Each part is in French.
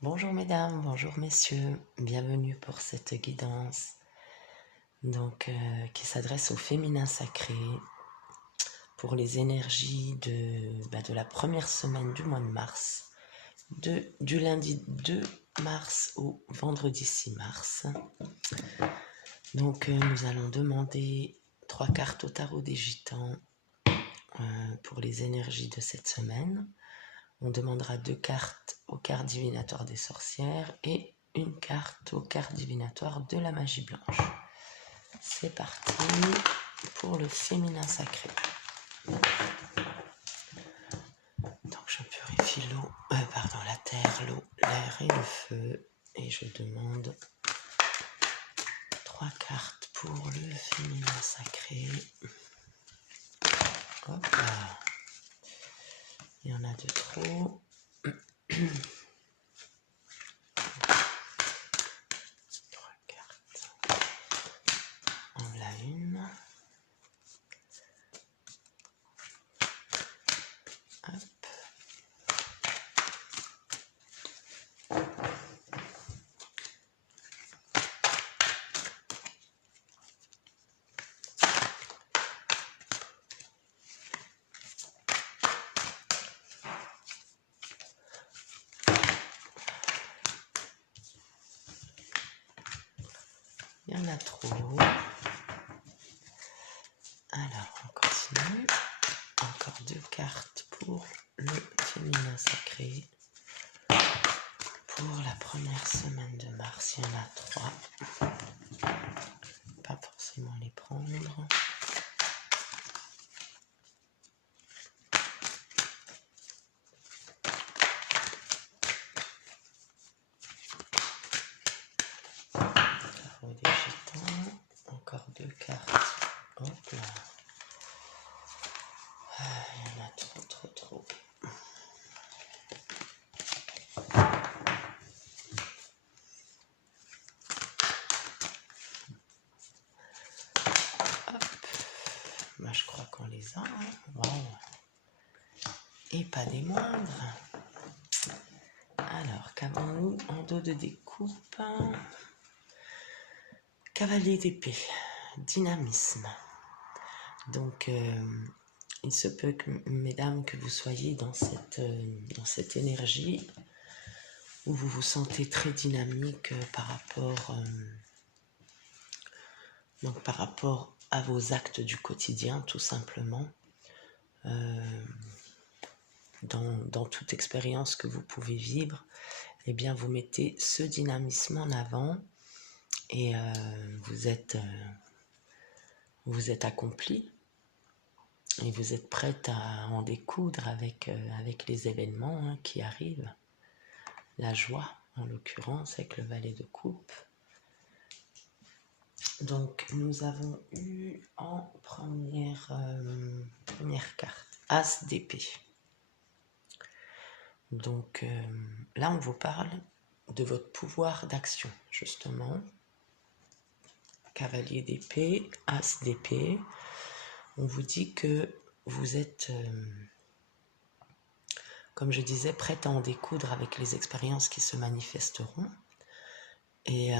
Bonjour mesdames, bonjour messieurs, bienvenue pour cette guidance qui s'adresse au féminin sacré pour les énergies de la première semaine du mois de mars, du lundi 2 mars au vendredi 6 mars. Nous allons demander 3 cartes au tarot des gitans pour les énergies de cette semaine. On demandera 2 cartes aux cartes divinatoires des sorcières et une carte aux cartes divinatoires de la magie blanche. C'est parti pour le féminin sacré. Donc je purifie la terre, l'eau, l'air et le feu. Et je demande 3 cartes pour le féminin sacré. Hop là. Il y en a de trop. Il y en a trop. Alors, on continue. Encore 2 cartes pour le féminin sacré. Pour la première semaine de mars, il y en a 3. Pas forcément les prendre. Tarot des gitans. Encore 2 cartes. Hop là. Il y en a trop. Hop. Bah, je crois qu'on les a. Wow. Et pas des moindres. Alors, qu'avons-nous en dos de découpe? Cavalier d'épée, dynamisme. Donc, il se peut que, mesdames, que vous soyez dans cette énergie où vous vous sentez très dynamique par rapport à vos actes du quotidien, tout simplement. Dans toute expérience que vous pouvez vivre, eh bien, vous mettez ce dynamisme en avant et vous êtes accompli et vous êtes prête à en découdre avec les événements qui arrivent. La joie, en l'occurrence, avec le valet de coupe. Donc, nous avons eu en première carte, As d'épée. Donc, là, on vous parle de votre pouvoir d'action, justement. Cavalier d'épée, As d'épée. On vous dit que vous êtes, comme je disais, prête à en découdre avec les expériences qui se manifesteront. Et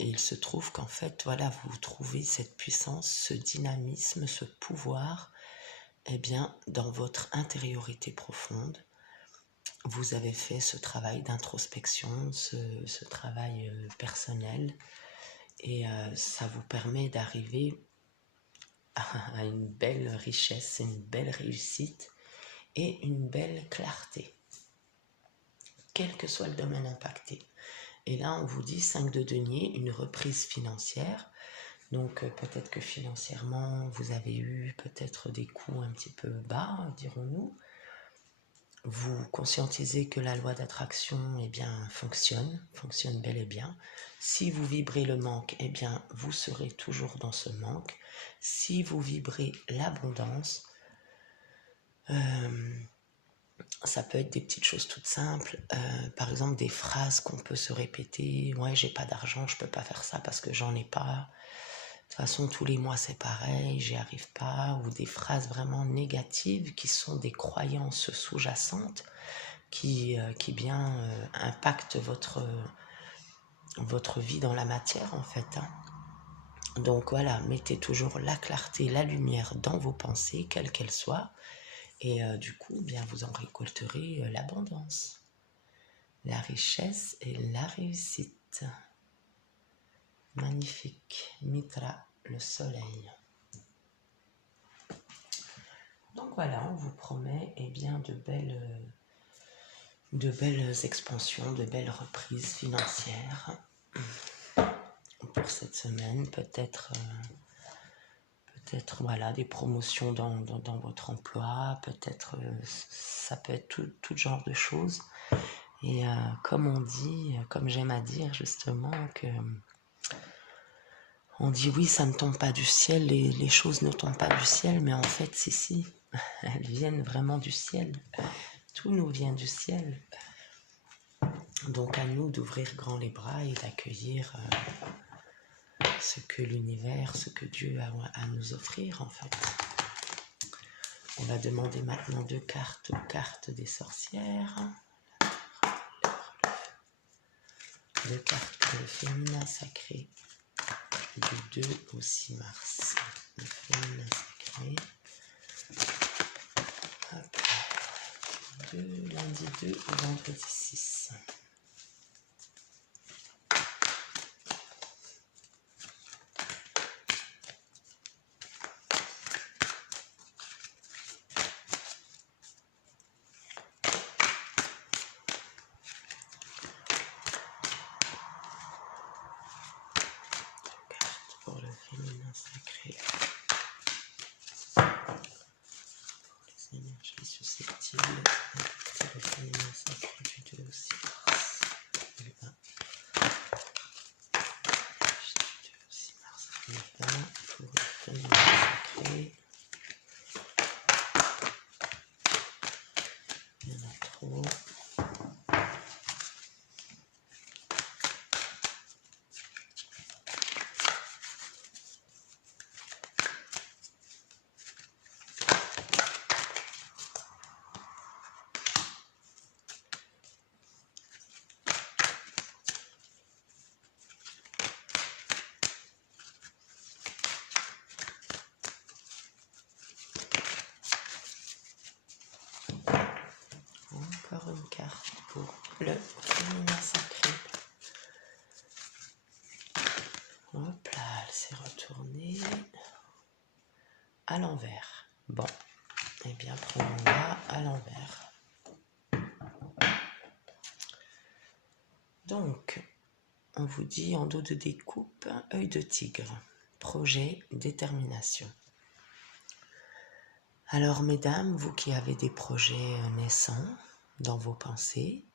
il se trouve qu'en fait, voilà, vous trouvez cette puissance, ce dynamisme, ce pouvoir, eh bien, dans votre intériorité profonde. Vous avez fait ce travail d'introspection, ce travail personnel, et ça vous permet d'arriver à une belle richesse, une belle réussite et une belle clarté, quel que soit le domaine impacté. Et là, on vous dit 5 de denier, une reprise financière. Donc, peut-être que financièrement, vous avez eu peut-être des coups un petit peu bas, dirons-nous. Vous conscientisez que la loi d'attraction, eh bien, fonctionne bel et bien. Si vous vibrez le manque, eh bien, vous serez toujours dans ce manque. Si vous vibrez l'abondance, ça peut être des petites choses toutes simples, par exemple des phrases qu'on peut se répéter. Ouais, j'ai pas d'argent, je peux pas faire ça parce que j'en ai pas. De toute façon, tous les mois c'est pareil, j'y arrive pas. Ou des phrases vraiment négatives qui sont des croyances sous-jacentes, qui bien impacte votre vie dans la matière en fait. Hein. Donc voilà, mettez toujours la clarté, la lumière dans vos pensées, quelles qu'elles soient, et du coup, bien vous en récolterez l'abondance, la richesse et la réussite. Magnifique, Mitra, le soleil. Donc voilà, on vous promet bien de belles expansions, de belles reprises financières pour cette semaine, peut-être voilà, des promotions dans votre emploi, peut-être ça peut être tout genre de choses. Et comme on dit, comme j'aime à dire justement, que on dit oui, ça ne tombe pas du ciel, les choses ne tombent pas du ciel, mais en fait, si, elles viennent vraiment du ciel. Tout nous vient du ciel. Donc à nous d'ouvrir grand les bras et d'accueillir ce que l'univers, ce que Dieu a à nous offrir en fait. On va demander maintenant 2 cartes aux cartes des sorcières. 2 cartes pour le féminin sacré du 2 au 6 mars. Le féminin sacré. Hop. Lundi 2 au vendredi 6. Pour le féminin sacré, pour les énergies susceptibles d'affecter le féminin sacré du 2 au 6 mars. Du 2 au 6 mars 2020 pour le féminin sacré. Il y en a trop. Encore une carte pour le féminin sacré. Hop là, elle s'est retournée à l'envers. Bon, et bien prenons-la à l'envers. Donc, on vous dit en dos de découpe, œil de tigre, projet, détermination. Alors mesdames, vous qui avez des projets naissants dans vos pensées,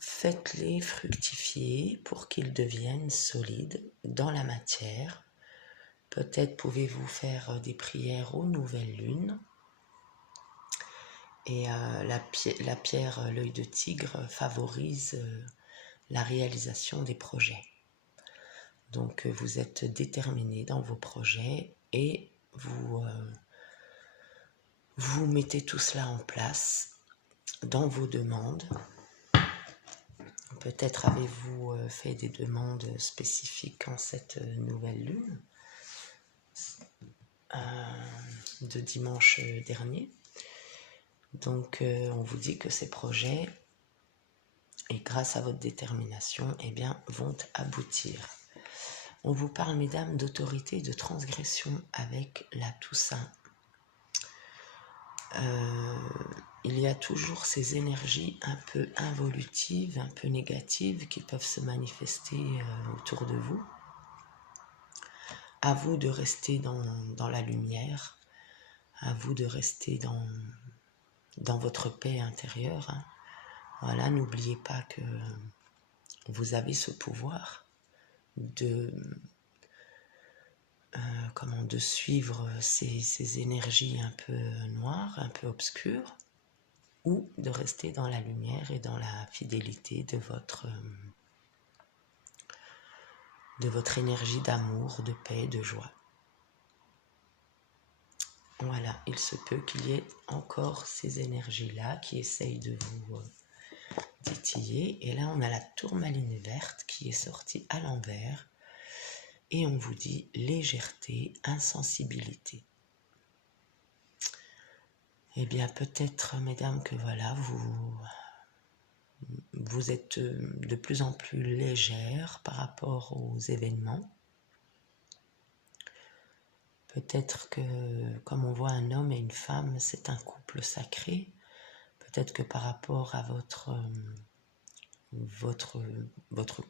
faites-les fructifier pour qu'ils deviennent solides dans la matière. Peut-être pouvez-vous faire des prières aux nouvelles lunes. Et la pierre, l'œil de tigre, favorise la réalisation des projets. Donc vous êtes déterminés dans vos projets et vous mettez tout cela en place dans vos demandes. Peut-être avez-vous fait des demandes spécifiques en cette nouvelle lune de dimanche dernier. Donc on vous dit que ces projets, et grâce à votre détermination, vont aboutir. On vous parle, mesdames, d'autorité et de transgression avec la Toussaint. Il y a toujours ces énergies un peu involutives, un peu négatives qui peuvent se manifester autour de vous. À vous de rester dans la lumière, à vous de rester dans votre paix intérieure. Hein. Voilà, n'oubliez pas que vous avez ce pouvoir de suivre ces énergies un peu noires, un peu obscures, ou de rester dans la lumière et dans la fidélité de votre énergie d'amour, de paix, de joie. Voilà, il se peut qu'il y ait encore ces énergies-là qui essayent de vous titiller. Et là, on a la tourmaline verte qui est sortie à l'envers. Et on vous dit légèreté, insensibilité. Eh bien, peut-être, mesdames, que voilà, vous êtes de plus en plus légère par rapport aux événements. Peut-être que, comme on voit un homme et une femme, c'est un couple sacré. Peut-être que par rapport à votre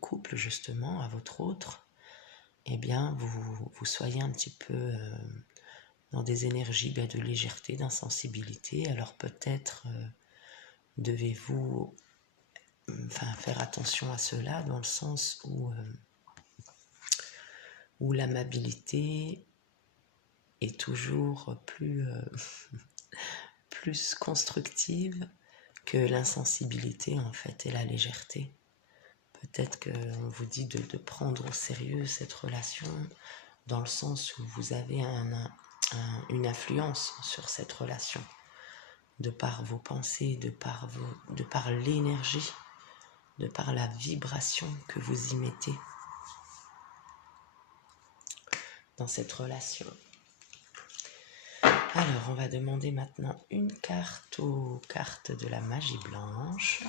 couple, justement, à votre autre, eh bien, vous soyez un petit peu dans des énergies de légèreté, d'insensibilité. Alors peut-être devez-vous faire attention à cela, dans le sens où l'amabilité est toujours plus constructive que l'insensibilité, en fait, et la légèreté. Peut-être qu'on vous dit de prendre au sérieux cette relation, dans le sens où vous avez une influence sur cette relation, de par vos pensées, de par l'énergie, de par la vibration que vous y mettez dans cette relation. Alors, on va demander maintenant une carte aux cartes de la magie blanche.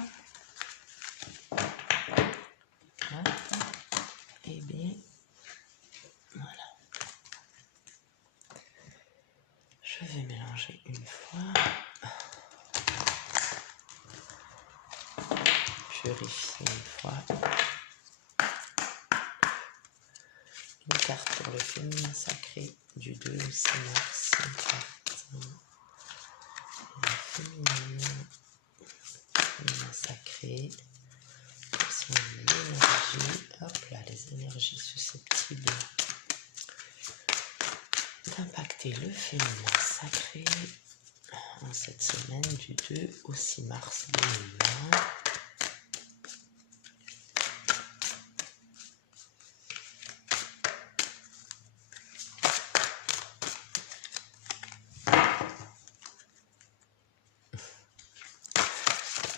Hop. Et bien, voilà. Je vais mélanger une fois. Purifier une fois. Une carte pour le féminin sacré du 2 au 6 mars. Une carte féminin sacré. Ce sont l'énergie. Hop là, les énergies susceptibles d'impacter le féminin sacré en cette semaine du 2 au 6 mars 2020.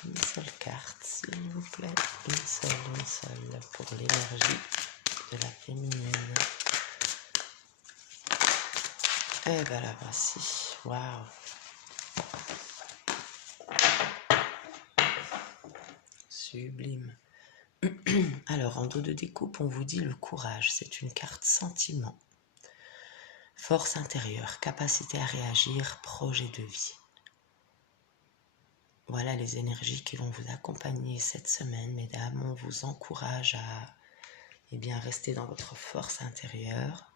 Une seule carte, s'il vous plaît. Une seule pour l'énergie de la féminine. Et ben la voici. Waouh! Sublime. Alors, en dos de découpe, on vous dit le courage. C'est une carte sentiment. Force intérieure, capacité à réagir, projet de vie. Voilà les énergies qui vont vous accompagner cette semaine, mesdames. On vous encourage à rester dans votre force intérieure.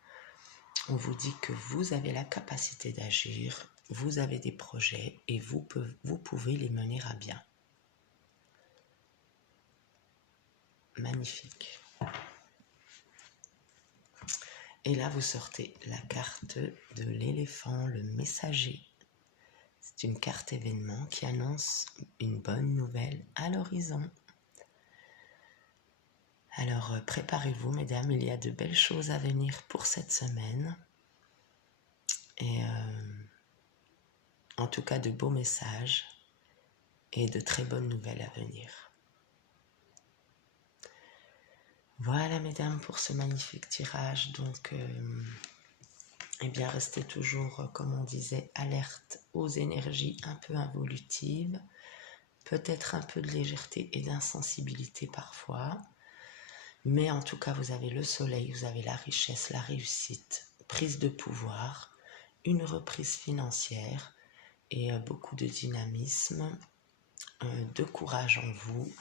On vous dit que vous avez la capacité d'agir, vous avez des projets et vous pouvez les mener à bien. Magnifique. Et là, vous sortez la carte de l'éléphant, le messager. C'est une carte événement qui annonce une bonne nouvelle à l'horizon. Alors, préparez-vous, mesdames, il y a de belles choses à venir pour cette semaine. Et en tout cas, de beaux messages et de très bonnes nouvelles à venir. Voilà, mesdames, pour ce magnifique tirage. Donc, restez toujours, comme on disait, alerte aux énergies un peu involutives, peut-être un peu de légèreté et d'insensibilité parfois. Mais en tout cas, vous avez le soleil, vous avez la richesse, la réussite, prise de pouvoir, une reprise financière et beaucoup de dynamisme, de courage en vous,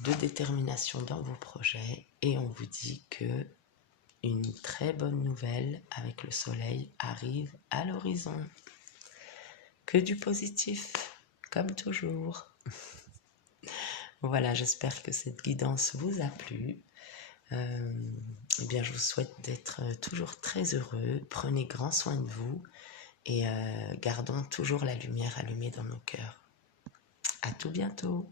de détermination dans vos projets. Et on vous dit que une très bonne nouvelle avec le soleil arrive à l'horizon. Que du positif, comme toujours. Voilà, j'espère que cette guidance vous a plu. Je vous souhaite d'être toujours très heureux. Prenez grand soin de vous et gardons toujours la lumière allumée dans nos cœurs. À tout bientôt.